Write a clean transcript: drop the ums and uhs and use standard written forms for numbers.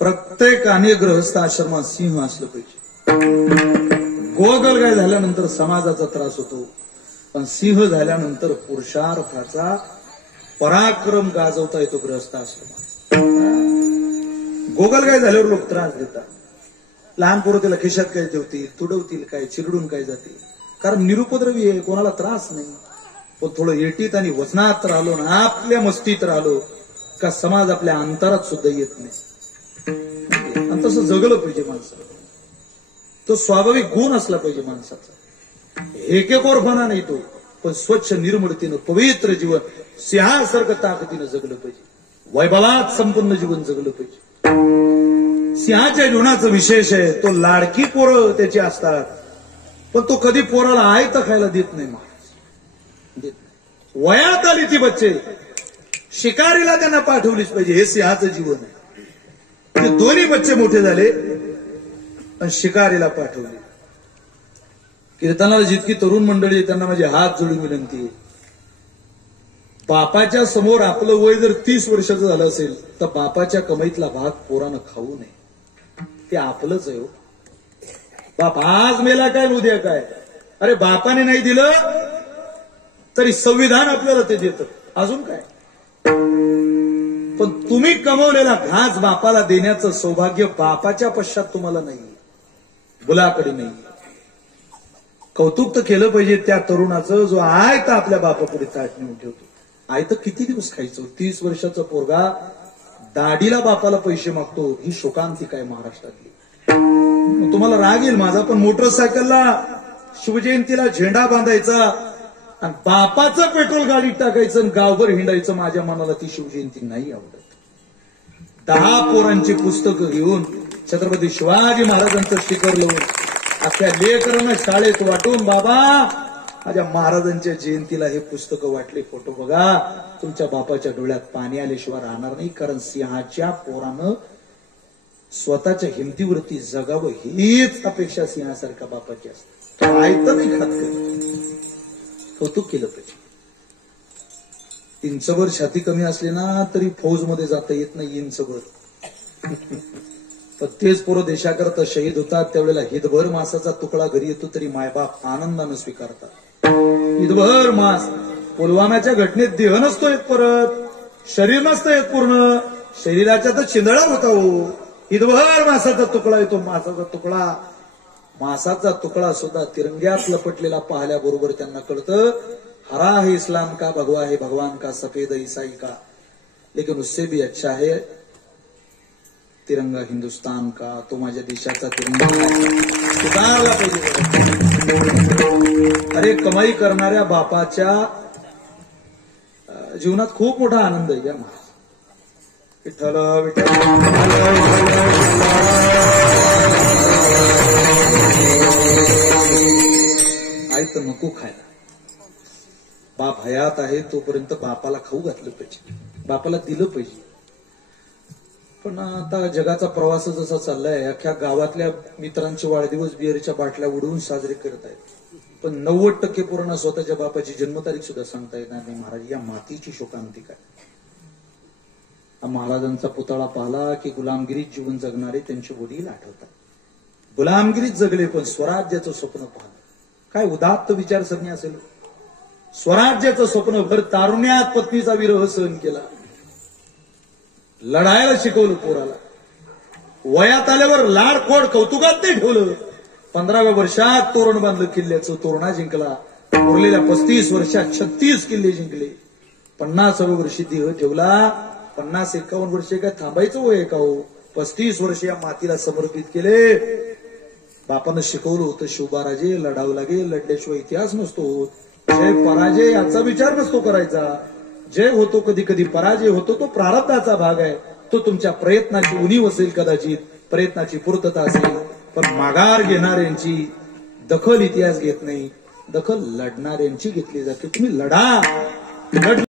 प्रत्येकाने गृहस्थ आश्रमात सिंह असलं पाहिजे. गोगलगाय झाल्यानंतर समाजाचा त्रास होतो, पण सिंह झाल्यानंतर पुरुषार्थाचा पराक्रम गाजवता येतो गृहस्थ आश्रमात. गोगलगाय झाल्यावर लोक त्रास देतात. लहान पोरं त्याला खिशात काय ठेवतील, तुडवतील काय, चिरडून काय जातील, कारण निरुपद्रवी आहे, कोणाला त्रास नाही. पण थोडं एटीत आणि वचनात राहिलो ना, आपल्या मस्तीत राहिलो का समाज आपल्या अंतरात सुद्धा येत नाही. आणि तसं जगलं पाहिजे माणसाला. तो स्वाभाविक गुण असला पाहिजे माणसाचा. एकेकोरपणा नाही तो, पण स्वच्छ निर्मळतेनं पवित्र जीवन सिंहासारखं ताकदीनं जगलं पाहिजे. वैभवात संपन्न जीवन जगलं पाहिजे. सिंहाच्या जीवनाचं विशेष आहे, तो लाडकी पोरं त्याची असतात, पण तो कधी पोराला आयतं खायला देत नाही. महाराज देत नाही. वयात आली ती बच्चे, शिकारीला त्यांना पाठवलीच पाहिजे. हे सिंहाचं जीवन आहे. ते दोन्ही बच्चे मोठे झाले आणि शिकारीला पाठवले. कीर्तनाला जितकी तरुण मंडळी आहे त्यांना माझी हात जोडून विनंती आहे, बापाच्या समोर आपलं वय जर 30 वर्षाचं झालं असेल तर बापाच्या कमाईतला भाग पोरानं खाऊ नये. ते आपलंच आहे. बाप आज मेला काय उद्या काय. अरे बापाने नाही दिलं तरी संविधान आपल्याला ते देतं, अजून काय. पण तुम्ही कमवलेला घास बापाला देण्याचं सौभाग्य बापाच्या पश्चात तुम्हाला नाही, मुलाकडे नाही. कौतुक तर केलं पाहिजे त्या तरुणाचं जो आय तर आपल्या बापापुढे ताट नेऊन ठेवतो. आय तर किती दिवस खायचं. 30 वर्षाचा पोरगा दाढीला बापाला पैसे मागतो, ही शोकांतिका आहे महाराष्ट्रातली. मग तुम्हाला राग येईल माझा, पण मोटरसायकलला शिवजयंतीला झेंडा बांधायचा आणि बापाचं पेट्रोल गाडीत टाकायचं आणि गावभर हिंडायचं, माझ्या मनाला ती शिवजयंती नाही आवडत. 10 पोरांची पुस्तकं घेऊन छत्रपती शिवाजी महाराजांचं स्टिकर लावून अख्या लेकरांना शाळेत वाटून, बाबा माझ्या महाराजांच्या जयंतीला हे पुस्तकं वाटले, फोटो बघा, तुमच्या बापाच्या डोळ्यात पाणी आल्याशिवाय राहणार नाही. कारण सिंहाच्या पोरानं स्वतःच्या हिमतीवरती जगावं हीच अपेक्षा सिंहासारख्या बापाची असते. तो आयतं नाही खात करत. कौतुक केलं पाहिजे. इंचभर छाती कमी असली ना तरी फौजमध्ये जाता येत नाही इंचभर. पण तेच पोरं देशाकरता शहीद होतात, त्यावेळेला हितभर मासाचा तुकडा घरी येतो तरी मायबाप आनंदानं स्वीकारतात. हितभर मास. पुलवामाच्या घटनेत देह नसतो येत, परत शरीर नसतं येत पूर्ण, शरीराच्या तर चिंदळा होता हो. हितभर मासाचा तुकडा येतो. मासाचा तुकडा सुद्धा तिरंग्यात लपटलेला पाहिल्याबरोबर त्यांना कळतं, हरा है इस्लाम का, भगवा है भगवान का, सफेद ईसाई का, लेकिन उससे भी अच्छा है तिरंगा हिंदुस्तान का. तो माझ्या देशाचा तिरंगा सुधारला पाहिजे. अरे कमाई करणाऱ्या बापाच्या जीवनात खूप मोठा आनंद आहे. या विठ्ठल आई तर नको खायला. बाप हयात आहे तोपर्यंत बापाला खाऊ घातलं पाहिजे, बापाला दिलं पाहिजे. पण आता जगाचा प्रवास जसा चाललाय, अख्ख्या गावातल्या मित्रांचे वाढदिवस बिअरच्या बाटल्या उडवून साजरे करत आहेत, पण 90% पोरांना स्वतःच्या बापाची जन्मतारीख सुद्धा सांगता येणार नाही. महाराज, या मातीची शोकांतिका आहे. महाराजांचा पुतळा पाहिला की गुलामगिरीत जीवन जगणारे त्यांचे वडील आठवतात. गुलामगिरीत जगले पण स्वराज्याचं स्वप्न पाहिलं. काय उदात्त विचारसरणी असेल. स्वराज्याचं स्वप्न भर तारुण्यात पत्नीचा विरह सहन केला, लढायला शिकवलं पोराला. वयात आल्यावर लाडखोड कौतुकात नाही ठेवलं. 15व्या वर्षात तोरण बांधलं किल्ल्याचं, तोरणा जिंकला. उरलेल्या 35 वर्षात 36 किल्ले जिंकले. 50व्या वर्षी देह ठेवला. 50-51 वर्षे काय थांबायचं वय का हो. 35 वर्ष या मातीला समर्पित केले. बापानं शिकवलं होतं, शिवबाराजे लढावं लागेल, लढल्याशिवाय इतिहास नसतो होत. जय पराजय याचा विचार नसतो करायचा. जय होतो कधी कधी, पराजय होतो तो प्रारब्धाचा भाग आहे. तो तुमच्या प्रयत्नाची उणीव असेल, कदाचित प्रयत्नाची पूर्तता असेल, पण माघार घेणाऱ्यांची दखल इतिहास घेत नाही, दखल लढणाऱ्यांची घेतली जाते. तुम्ही लढा.